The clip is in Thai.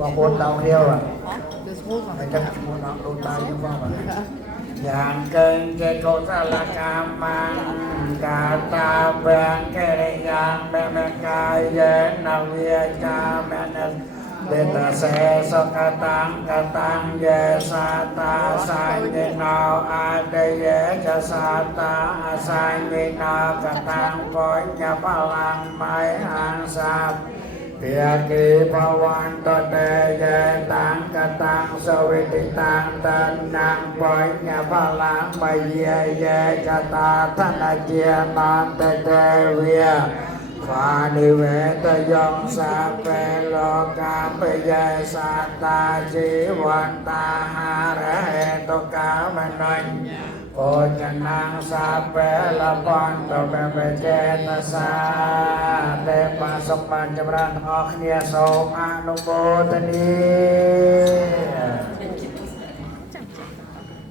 ว่าคนเราเดียวอ่ะ Das rosa. ไม่จะคนเราดูตายยังว่าอย่างเกินเจโกสลกามังกาตาแบงเกเรยังแม่แม่กายเยนาเวียจาแม่เนเดตเสสกตังกตังเยสาตาสัยเนนาอาเดเยจะสาตาสัยเนนากตังปุญญพลังไมหังสัพเพียกีภวันตเตเยตังกตังสวิติตังตันนังปุญญพลังไมเยเยจตาธนาเจียนันเตเตเวียฟานิเวตยองสาเปโลกาเปเยสัตตาจีวันตาหาระเหตุกามนัญโอจนังสาเปละปันตเปเปเจตสาเตปะสมปัญจมรันออกเนียโสมอนุโมทนี